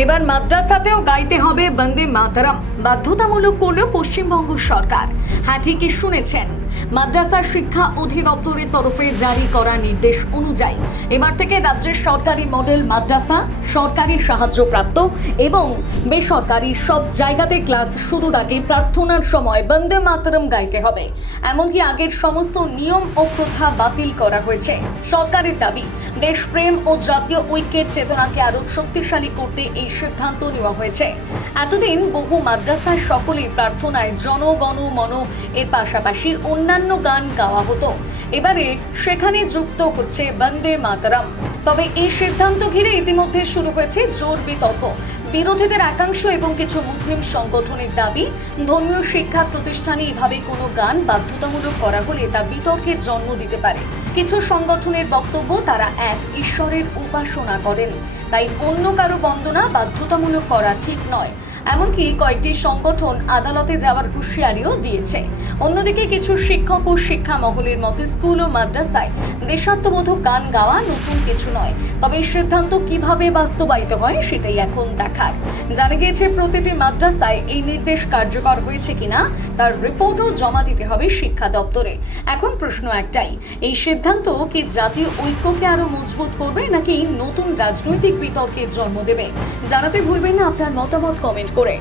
এবার মাদ্রাসাতেও গাইতে হবে বন্দে মাতরম, বাধ্যতামূলক করল পশ্চিমবঙ্গ সরকার। হ্যাঁ, ঠিকই শুনেছেন, মাদ্রাসা শিক্ষা অধিদপ্তরের তরফে জারি করা নির্দেশ অনুযায়ী এবার থেকে রাজ্যের সরকারি মডেল মাদ্রাসা, সরকারি সাহায্যপ্রাপ্ত এবং বেসরকারি সব জায়গাতে ক্লাস শুরুর আগে প্রার্থনার সময় বন্দে মাতরম গাইতে হবে। এমনকি আগের সমস্ত নিয়ম ও প্রথা বাতিল করা হয়েছে। সরকারের দাবি, দেশপ্রেম ও জাতীয় ঐক্যের চেতনাকে আরো শক্তিশালী করতে এই সিদ্ধান্ত নেওয়া হয়েছে। এতদিন বহু মাদ্রাসার সকলেই প্রার্থনায় জনগণ মন এর পাশাপাশি অন্যান্য গান গাওয়া হতো। এবারে সেখানে যুক্ত হচ্ছে বন্দে মাতরম। তবে এই সিদ্ধান্ত ঘিরে ইতিমধ্যে শুরু হয়েছে জোর বিতর্ক। বিরোধীদের একাংশ এবং কিছু মুসলিম সংগঠনের দাবি, ধর্মীয় শিক্ষা প্রতিষ্ঠানে এভাবে কোনো গান বাধ্যতামূলক করা হলে তা বিতর্কের জন্ম দিতে পারে। কিছু সংগঠনের বক্তব্য, তারা এক ঈশ্বরের উপাসনা করেন, তাই অন্য কারো বন্দনা বাধ্যতামূলক করা ঠিক নয়। এমনকি কয়েকটি সংগঠন আদালতে যাওয়ার হুঁশিয়ারিও দিয়েছে। অন্যদিকে কিছু শিক্ষক ও শিক্ষা মহলের মতে স্কুল ও মাদ্রাসায় দেশাত্মবোধক গান গাওয়া নতুন কিছু নয়, তবে এই সিদ্ধান্ত কিভাবে বাস্তবায়িত হয় সেটাই এখন দেখার। জানা গিয়েছে প্রতিটি মাদ্রাসায় এই নির্দেশ কার্যকর হয়েছে কিনা তার রিপোর্টও জমা দিতে হবে শিক্ষা দপ্তরে। এখন প্রশ্ন একটাই, এই সিদ্ধান্ত কি জাতীয় ঐক্যকে আরো মজবুত করবে নাকি নতুন রাজনৈতিক বিতর্কের জন্ম দেবে? জানাতে ভুলবেন না আপনার মতামত কমেন্ট করে।